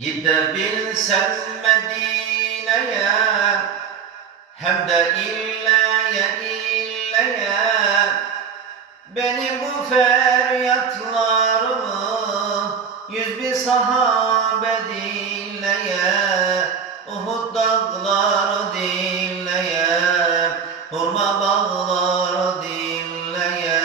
Gidebilsem Medine'ye Hem de illeye illeye Benim bu feryatlarımı Yüz bir sahabe dinleye Uhud dağları dinleye Hurma bağları dinleye.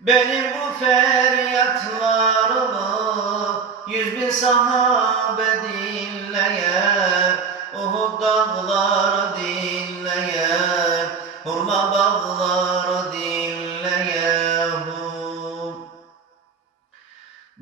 Benim bu feryatlarımı Yüz bin sahabe dinleyer Uhud dağları dinleyer Hurma bağları dinleyer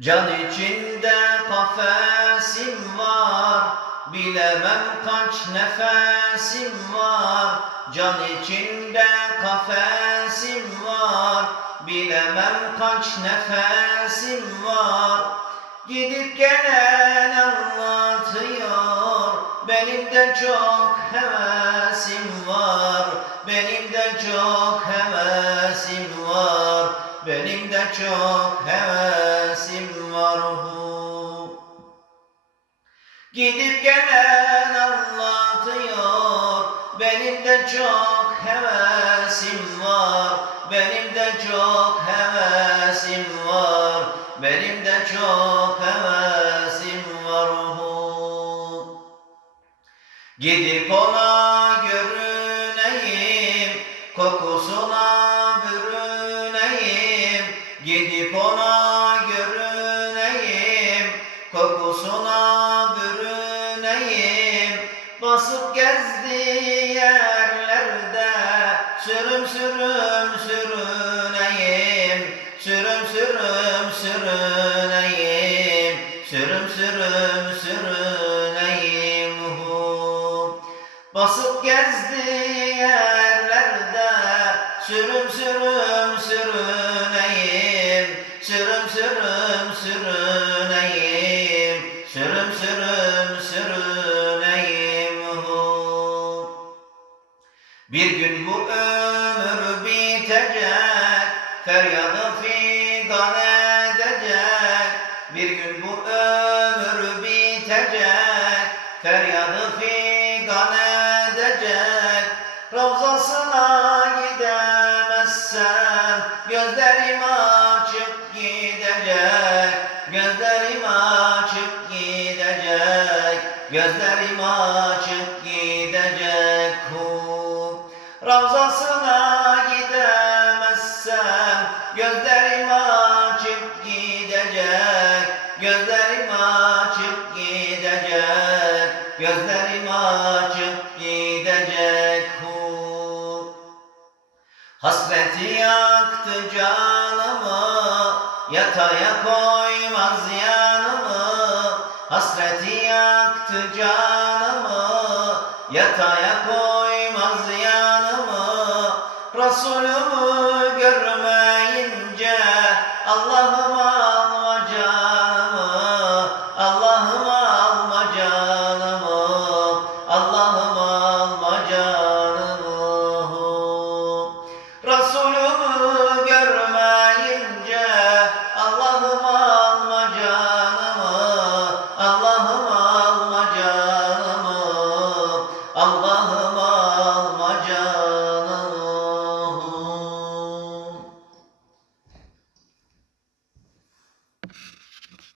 Can içinde kafesim var Bilemem kaç nefesim var. Can içinde kafesim var Bilemem kaç nefesim var Gidip gelen anlatıyor. Benim de çok hevesim var. Benim de çok hevesim var. Benim de çok hevesim var. Hu. Gidip gelen anlatıyor. Benim de çok hevesim var. Benim de çok hevesim var Benim de çok hevesim var hu. Gidip ona görüneyim Kokusuna bürüneyim Gidip ona görüneyim Kokusuna bürüneyim Basıp gezdiği yerlerde Sürüm sürüm Sürüm sürüneyim. Basıp gezdiği yerlerde Sürüm sürüm sürüneyim Sürüm sürüm sürüneyim Sürüm sürüm sürüneyim. Bir gün bu ömür bitecek Feryadı Gün bu ömür bitecek Feryadı figan edecek Ravzasına gidemezsem Gözlerim açık gidecek Gözlerim açık gidecek Gözlerim açık gidecek hu. Ravzasına Gözlerim açık gidecek Gözlerim açık gidecek. Hu. Hasreti yaktı canımı Yataya koymaz yanımı. Hasreti yaktı canımı Yataya koymaz yanımı. Resulümü